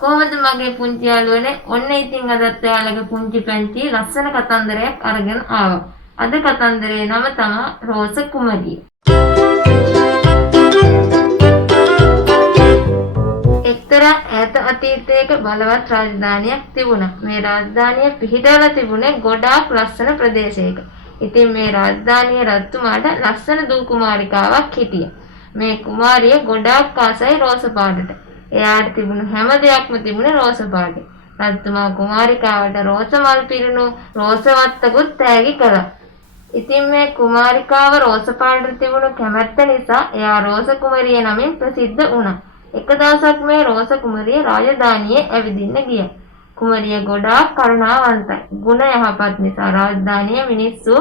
කොහොමද මගේ පුංචි යාළුවනේ? ඔන්න ඉතින් අදත් ඔයාලගේ පුංචි පැංචි ලස්සන කතන්දරයක් අරගෙන ආවා. අද කතන්දරේ නම තමයි රෝස කුමරිය. එක්තරා ඈත අතීතයක බලවත් රාජධානියක් තිබුණා. මේ රාජධානිය පිහිටලා තිබුණේ ගොඩාක් ලස්සන ප්‍රදේශයක. ඉතින් මේ රාජධානියේ රජතුමාට ලස්සන දූ කුමාරිකාවක් හිටියා. මේ කුමාරිය ගොඩාක් ආසයි රෝස පාටට. එයාට තිබුණු හැම දෙයක්ම තිබුණේ රෝස පාටේ. රජතුමා කුමාරිකාවට රෝස මල් පිරුණු රෝස වත්තකුත් තෑගි කළා. ඉතින් මේ කුමාරිකාව රෝස පාටට තිබුණු කැමැත්ත නිසා එයා රෝස කුමරිය නමින් ප්‍රසිද්ධ වුණා. එක දවසක් මේ රෝස කුමරිය රාජධානියේ ඇවිදින්න ගියා. කුමරිය ගොඩාක් කරුණාවන්තයි. ගුණ යහපත් නිසා රාජධානියේ මිනිස්සු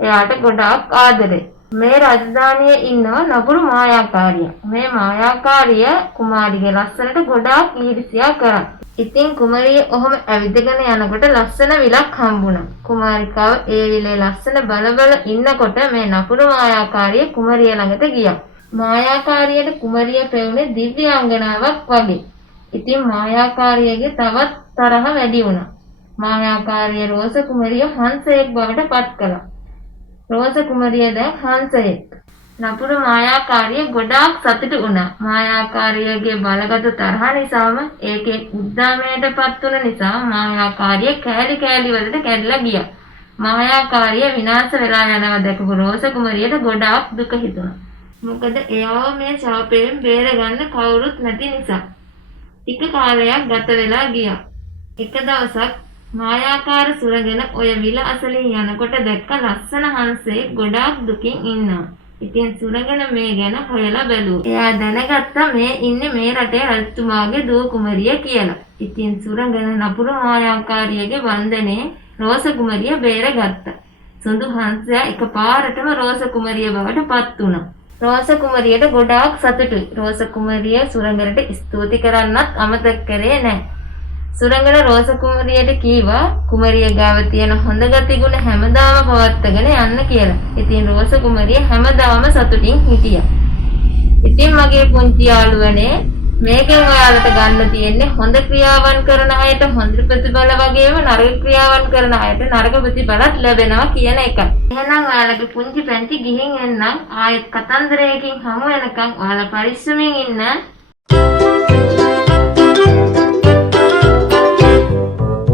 එයාට ගොඩාක් ආදරේ. මේ රාජධානියේ ඉන්න නපුරු මායාකාරිය. මේ මායාකාරිය කුමාරිගේ ලස්සනට ගොඩාක් ඊර්ෂ්‍යා කරා. ඉතින් කුමරිය ඔහොම ඇවිදගෙන යනකොට ලස්සන විලක් හම්බුණා. කුමාරිකාව ඒ විලේ ලස්සන බල ඉන්නකොට මේ නපුරු මායාකාරිය කුමරිය ළඟට ගියා. මායාකාරියට කුමරිය පෙවුනේ දිව්‍යාංගනාවක් වගේ. ඉතින් මායාකාරියගේ තවත් තරහ වැඩි වුණා. මායාකාරිය රෝස කුමරිය හංසයෙක් බවට පත් කළා. රෝස කුමරිය දැන් හංසයෙක්. නපුරු මායාකාරිය ගොඩාක් සතුටු වුණා. මායාකාරියගේ බලගත් තරහ නිසාම ඒකේ උද්දාමයටපත් වුණ නිසා මායාකාරිය කෑලි කෑලි වලට කැඩලා ගියා. මායාකාරිය විනාශ වෙලා යනවා දැකපු රෝස කුමරියට ගොඩාක් දුක හිතුණා. මොකද එයාව මේ ශාපයෙන් බේරගන්න කවුරුත් නැති නිසා. ටික කාලයක් ගත වෙලා ගියා. එක දවසක් මායාකාර සුරගෙන ඔය විල අසලින් යනකොට දැක්ක ලස්සන හංසෙක් ගොඩාක් දුකින් ඉන්නවා. ඉතින් සුරගෙන මේ ගැන හොයලා බැලුවා. එයා දැනගත්තා මේ ඉන්නේ මේ රටේ රජතුමාගේ දූ කුමරිය කියලා. ඉතින් සුරගෙන නපුරු මායාකාරියගේ වන්දනේ රෝස කුමරිය බේරගත්තා. සුදු හංසයා එකපාරටම රෝස කුමරිය බවට පත් වුණා. රෝස කුමරියට ගොඩාක් සතුටුයි. රෝස කුමරිය සුරංගනට ස්තුති කරන්නත් අමතක කරේ නැහැ. සුරංගන රෝස කුමරියට කීවා කුමරිය ගාව තියෙන හොඳ ගතිගුණ හැමදාම පවත්වාගෙන යන්න කියලා. ඉතින් රෝස කුමරිය හැමදාම සතුටින් හිටියා. ඉතින් මගේ පුංචි යාළුවනේ මේකෙන් ඔයාලට ගන්න තියෙන්නේ හොඳ ක්‍රියාවන් කරන අයට හොඳ ප්‍රතිඵල වගේම නරක ක්‍රියාවන් කරන අයට නරක ප්‍රතිඵලත් ලැබෙනවා කියන එක. එහෙනම් ඔයාලගේ පුංචි පැංචි ගිහින් එන්නම් ආයෙත් කතන්දරයකින් හමු වෙනකන් ඔයාලා පරිස්සමින් ඉන්න.